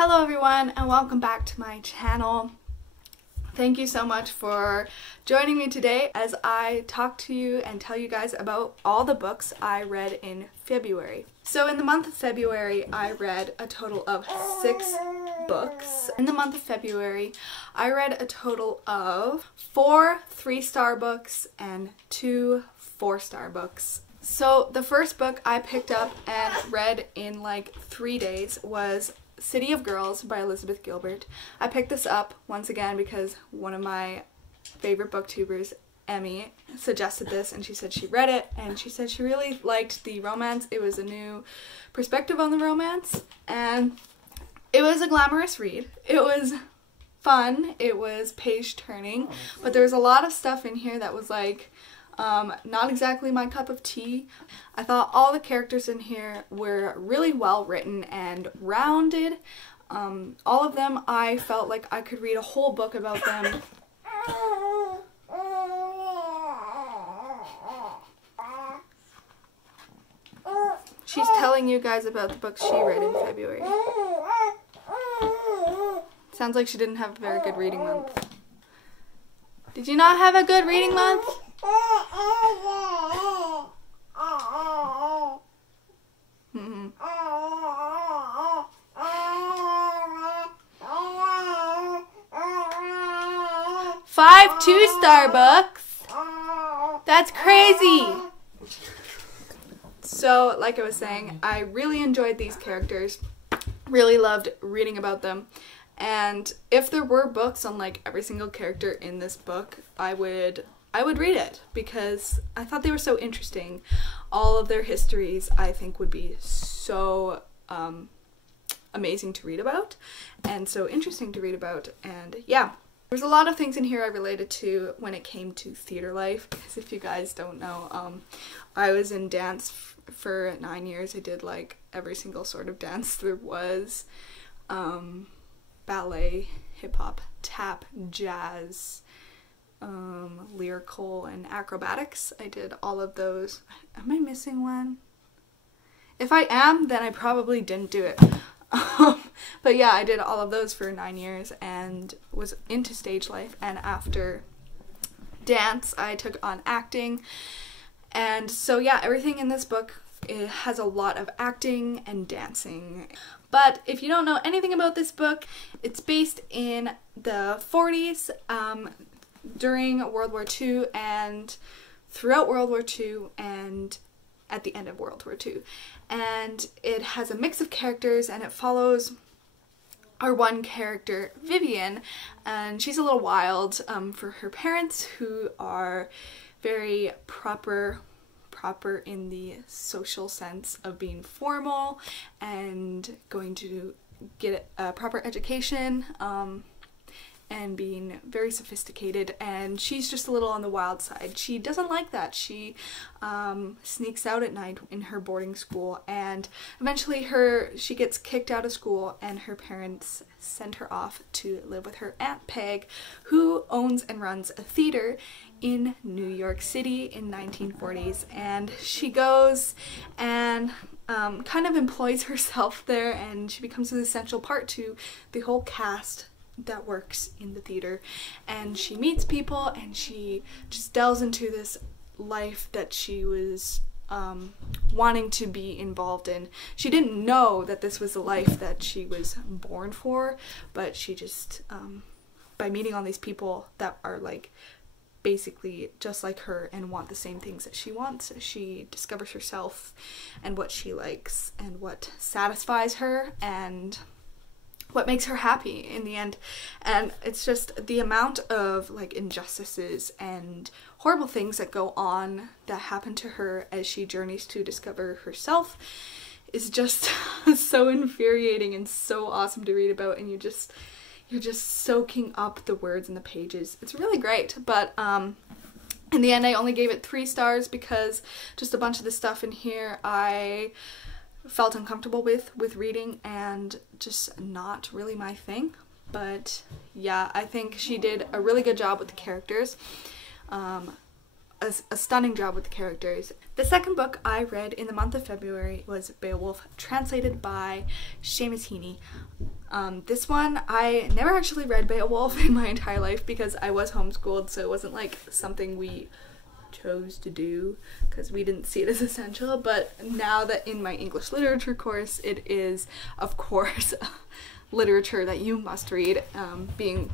Hello everyone and welcome back to my channel. Thank you so much for joining me today as I talk to you and tell you guys about all the books I read in February. So in the month of February I read a total of 6 books. In the month of February I read a total of 4 3-star books and 2 4-star books. So the first book I picked up and read in like 3 days was City of Girls by Elizabeth Gilbert. I picked this up once again because one of my favorite booktubers, Emmy, suggested this and she said she read it and she said she really liked the romance. It was a new perspective on the romance and it was a glamorous read. It was fun, it was page turning, but there was a lot of stuff in here that was like not exactly my cup of tea. I thought all the characters in here were really well written and rounded. All of them, I felt like I could read a whole book about them. She's telling you guys about the books she read in February. Sounds like she didn't have a very good reading month. Did you not have a good reading month? Mm-hmm. 5 2-star books? That's crazy! So, like I was saying, I really enjoyed these characters, really loved reading about them, and if there were books on like every single character in this book, I would read it because I thought they were so interesting. All of their histories I think would be so amazing to read about and so interesting to read about, and yeah. There's a lot of things in here I related to when it came to theater life, because if you guys don't know, I was in dance for 9 years. I did like every single sort of dance there was. Ballet, hip-hop, tap, jazz, lyrical, and acrobatics. I did all of those. Am I missing one? If I am, then I probably didn't do it. But yeah, I did all of those for 9 years and was into stage life, and after dance I took on acting, and so yeah, everything in this book, it has a lot of acting and dancing. But if you don't know anything about this book, it's based in the 40s, during World War II and throughout World War II and at the end of World War II. And it has a mix of characters and it follows our one character, Vivian, and she's a little wild for her parents, who are very proper in the social sense of being formal and going to get a proper education and being very sophisticated, and she's just a little on the wild side. She doesn't like that. She sneaks out at night in her boarding school, and eventually she gets kicked out of school and her parents send her off to live with her Aunt Peg, who owns and runs a theater in New York City in 1940s, and she goes and kind of employs herself there, and she becomes an essential part to the whole cast that works in the theater, and she meets people and she just delves into this life that she was wanting to be involved in. She didn't know that this was the life that she was born for, but she just by meeting all these people that are like basically just like her and want the same things that she wants, she discovers herself and what she likes and what satisfies her and what makes her happy in the end. And it's just the amount of like injustices and horrible things that go on that happen to her as she journeys to discover herself is just so infuriating and so awesome to read about, and you're just soaking up the words in the pages. It's really great, but in the end I only gave it 3 stars because just a bunch of the stuff in here I felt uncomfortable with reading and just not really my thing. But yeah, I think she did a really good job with the characters, a stunning job with the characters. The second book I read in the month of February was Beowulf, translated by Seamus Heaney. This one, I never actually read Beowulf in my entire life because I was homeschooled, so it wasn't like something we chose to do because we didn't see it as essential. But now that in my English literature course, it is, of course, literature that you must read, being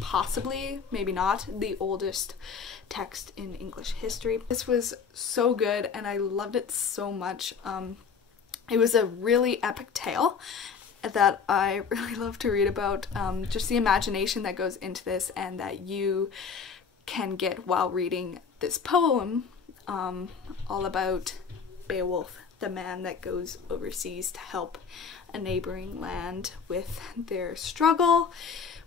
possibly, maybe not, the oldest text in English history. This was so good and I loved it so much. It was a really epic tale that I really love to read about, just the imagination that goes into this and that you can get while reading this poem, all about Beowulf, the man that goes overseas to help a neighboring land with their struggle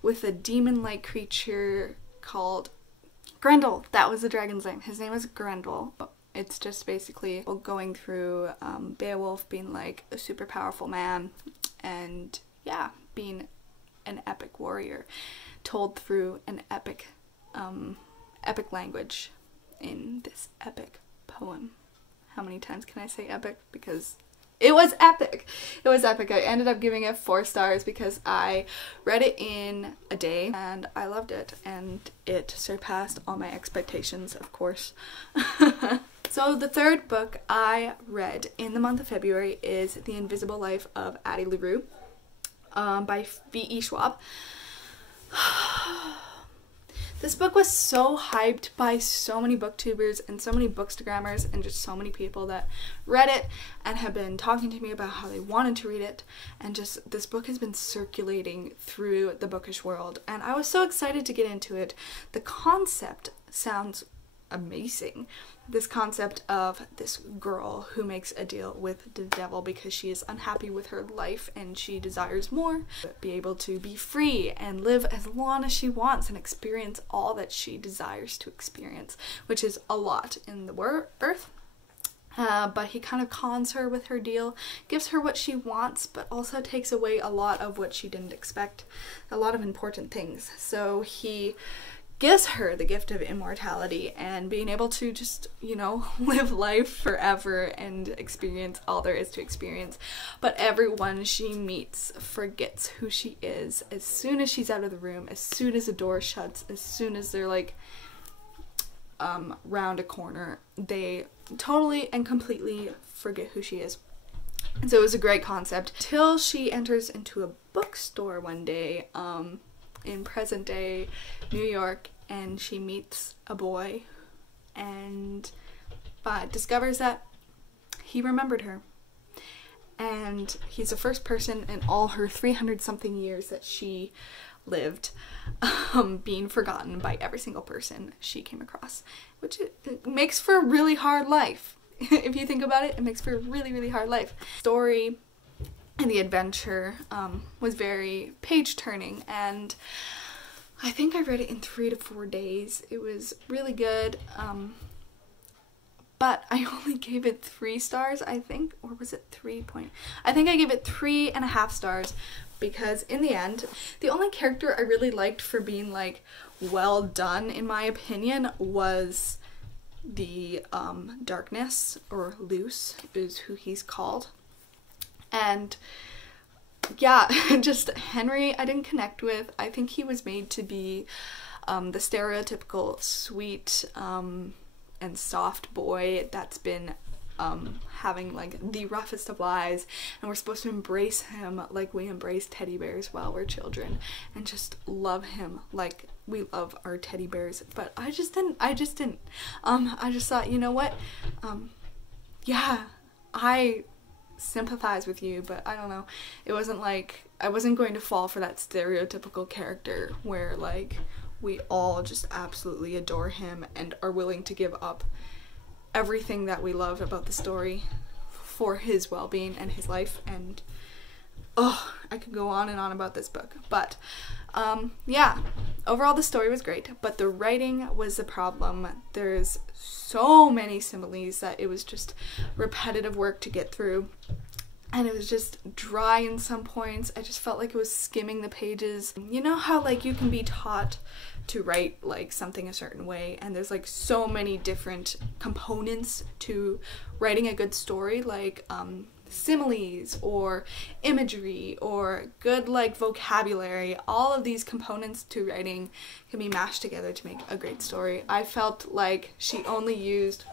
with a demon-like creature called Grendel. That was the dragon's name. His name was Grendel. It's just basically going through Beowulf being like a super powerful man and yeah, being an epic warrior told through an epic language in this epic poem. How many times can I say epic? Because it was epic. It was epic. I ended up giving it 4 stars because I read it in a day and I loved it and it surpassed all my expectations, of course. So the third book I read in the month of February is The Invisible Life of Addie Larue by V.E. Schwabb. This book was so hyped by so many booktubers and so many bookstagrammers and just so many people that read it and have been talking to me about how they wanted to read it, and just this book has been circulating through the bookish world and I was so excited to get into it. The concept sounds amazing. This concept of this girl who makes a deal with the devil because she is unhappy with her life and she desires more, be able to be free and live as long as she wants and experience all that she desires to experience, which is a lot in the earth. But he kind of cons her with her deal, gives her what she wants, but also takes away a lot of what she didn't expect, a lot of important things. So he gives her the gift of immortality and being able to just, you know, live life forever and experience all there is to experience. But everyone she meets forgets who she is as soon as she's out of the room, as soon as the door shuts, as soon as they're like round a corner, they totally and completely forget who she is. And so it was a great concept till she enters into a bookstore one day in present day New York, and she meets a boy and discovers that he remembered her, and he's the first person in all her 300 something years that she lived being forgotten by every single person she came across, which it makes for a really hard life. If you think about it, it makes for a really hard life. Story and the adventure was very page-turning, and I think I read it in 3 to 4 days. It was really good, but I only gave it 3 stars, I think, or was it 3 point? I think I gave it 3.5 stars because in the end, the only character I really liked for being like well done, in my opinion, was the Darkness, or Luce is who he's called. And yeah, just Henry I didn't connect with. I think he was made to be the stereotypical sweet and soft boy that's been having like the roughest of lives, and we're supposed to embrace him like we embrace teddy bears while we're children and just love him like we love our teddy bears. But I just didn't. I just thought, you know what, yeah, I sympathize with you, but I don't know, it wasn't like I wasn't going to fall for that stereotypical character where like we all just absolutely adore him and are willing to give up everything that we love about the story for his well-being and his life. And oh, I could go on and on about this book, but yeah, overall the story was great, but the writing was the problem. There's so many similes that it was just repetitive work to get through, and it was just dry in some points. I just felt like it was skimming the pages. You know how like you can be taught to write like something a certain way, and there's like so many different components to writing a good story, like similes or imagery or good like vocabulary. All of these components to writing can be mashed together to make a great story. I felt like she only used...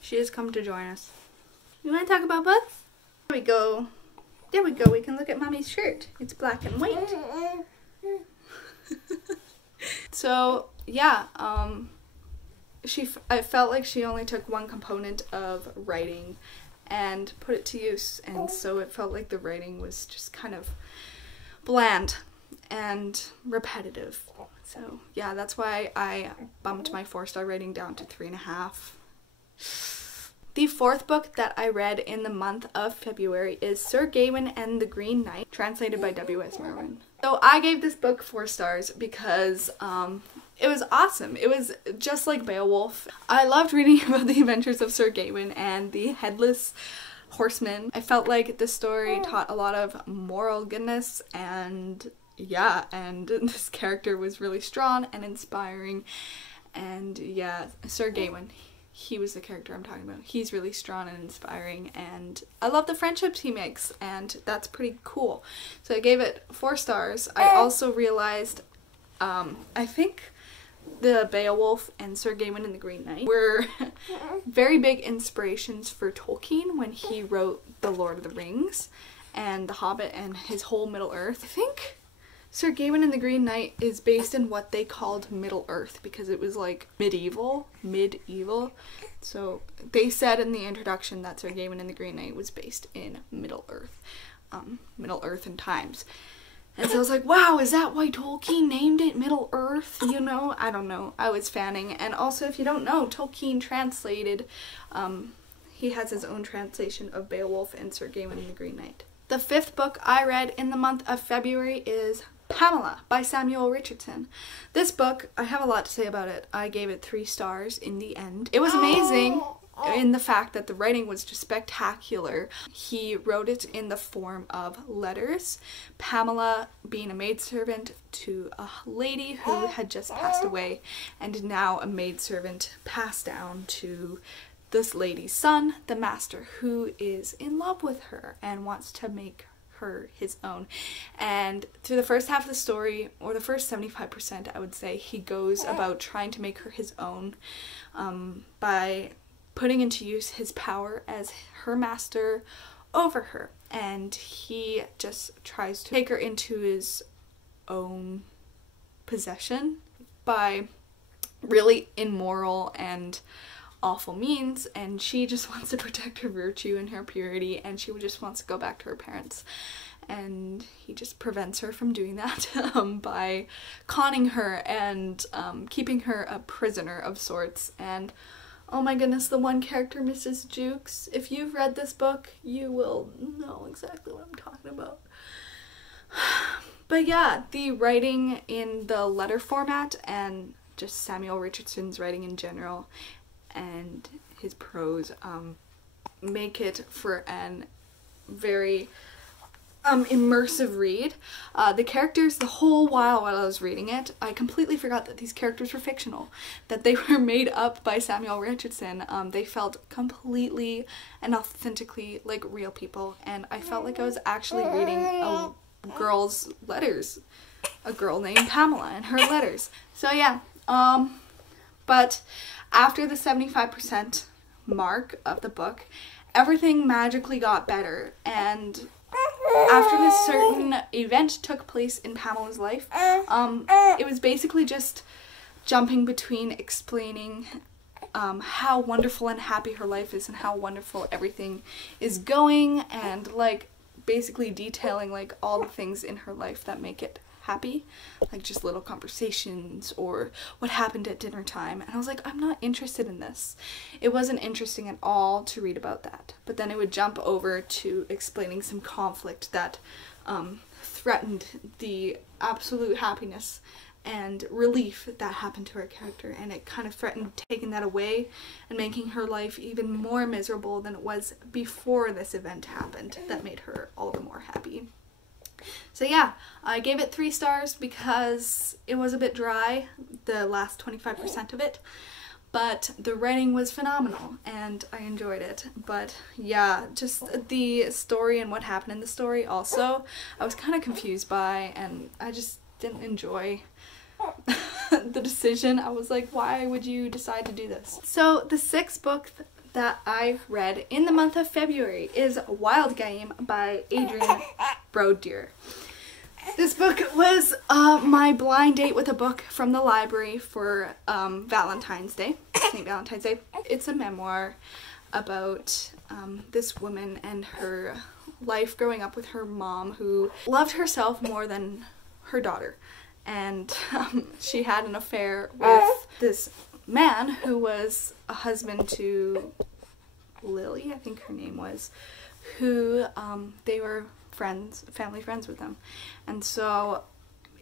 She has come to join us. You want to talk about books? There we go. There we go. We can look at Mommy's shirt. It's black and white. So yeah, I felt like she only took one component of writing and put it to use, and so it felt like the writing was just kind of bland and repetitive. So yeah, that's why I bumped my 4-star rating down to 3.5. The fourth book that I read in the month of February is Sir Gawain and the Green Knight, translated by W.S. Merwin. So I gave this book 4 stars because it was awesome. It was just like Beowulf. I loved reading about the adventures of Sir Gawain and the Headless Horseman. I felt like this story taught a lot of moral goodness, and yeah, and this character was really strong and inspiring. And yeah, Sir Gawain, he was the character I'm talking about. He's really strong and inspiring, and I love the friendships he makes, and that's pretty cool. So I gave it 4 stars. I also realized, I think the Beowulf and Sir Gawain and the Green Knight were very big inspirations for Tolkien when he wrote The Lord of the Rings and The Hobbit and his whole Middle Earth. I think Sir Gawain and the Green Knight is based in what they called Middle Earth because it was like medieval. So they said in the introduction that Sir Gawain and the Green Knight was based in Middle Earth and times. And so I was like, wow, is that why Tolkien named it Middle Earth? You know, I don't know. I was fanning. And also, if you don't know, Tolkien translated, he has his own translation of Beowulf and Sir Gawain and the Green Knight. The 5th book I read in the month of February is Pamela by Samuel Richardson. This book, I have a lot to say about it. I gave it 3 stars in the end. It was amazing in the fact that the writing was just spectacular. He wrote it in the form of letters. Pamela being a maidservant to a lady who had just passed away, and now a maidservant passed down to this lady's son, the master, who is in love with her and wants to make her his own. And through the first half of the story, or the first 75%, I would say, he goes about trying to make her his own by putting into use his power as her master over her. And he just tries to take her into his own possession by really immoral and awful means, and she just wants to protect her virtue and her purity, and she just wants to go back to her parents. And he just prevents her from doing that by conning her and keeping her a prisoner of sorts. And oh my goodness, the one character, Mrs. Jukes, if you've read this book, you will know exactly what I'm talking about. But yeah, the writing in the letter format and just Samuel Richardson's writing in general and his prose make it for an very immersive read. The characters, the whole while I was reading it, I completely forgot that these characters were fictional, that they were made up by Samuel Richardson. They felt completely and authentically like real people, and I felt like I was actually reading a girl's letters, a girl named Pamela and her letters. So yeah, but after the 75% mark of the book, everything magically got better, and after this certain event took place in Pamela's life, it was basically just jumping between explaining how wonderful and happy her life is and how wonderful everything is going, and like basically detailing like all the things in her life that make it happy, like just little conversations or what happened at dinner time. And I was like, I'm not interested in this. It wasn't interesting at all to read about that. But then it would jump over to explaining some conflict that threatened the absolute happiness and relief that happened to her character, and it kind of threatened taking that away and making her life even more miserable than it was before this event happened that made her all the more happy. So yeah, I gave it 3 stars because it was a bit dry, the last 25% of it, but the writing was phenomenal and I enjoyed it. But yeah, just the story and what happened in the story also I was kind of confused by, and I just didn't enjoy the decision. I was like, why would you decide to do this? So the 6th book that I read in the month of February is Wild Game by Adrian Brodeur. This book was my blind date with a book from the library for Valentine's Day, St. Valentine's Day. It's a memoir about this woman and her life growing up with her mom, who loved herself more than her daughter. And she had an affair with this man who was a husband to Lily, I think her name was, who they were friends, family friends with them. And so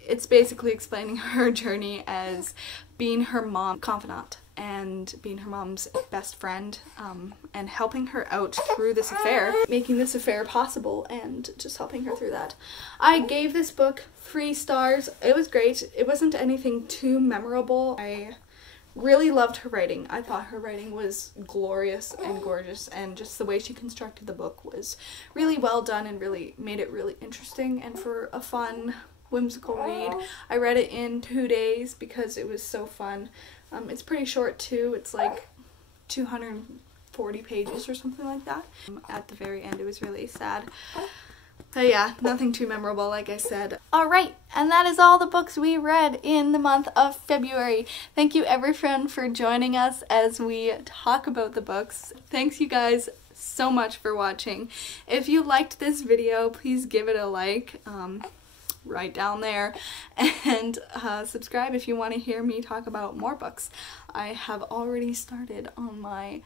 it's basically explaining her journey as being her mom's confidant and being her mom's best friend, and helping her out through this affair, making this affair possible and just helping her through that. I gave this book 3 stars. It was great. It wasn't anything too memorable. I really loved her writing. I thought her writing was glorious and gorgeous, and just the way she constructed the book was really well done and really made it really interesting and for a fun, whimsical read. I read it in 2 days because it was so fun. It's pretty short too. It's like 240 pages or something like that. At the very end it was really sad. But yeah, nothing too memorable, like I said. Alright, and that is all the books we read in the month of February. Thank you everyone for joining us as we talk about the books. Thanks you guys so much for watching. If you liked this video, please give it a like right down there, and subscribe if you want to hear me talk about more books. I have already started on my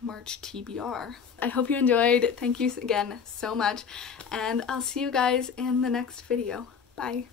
March TBR. I hope you enjoyed. Thank you again so much, and I'll see you guys in the next video. Bye.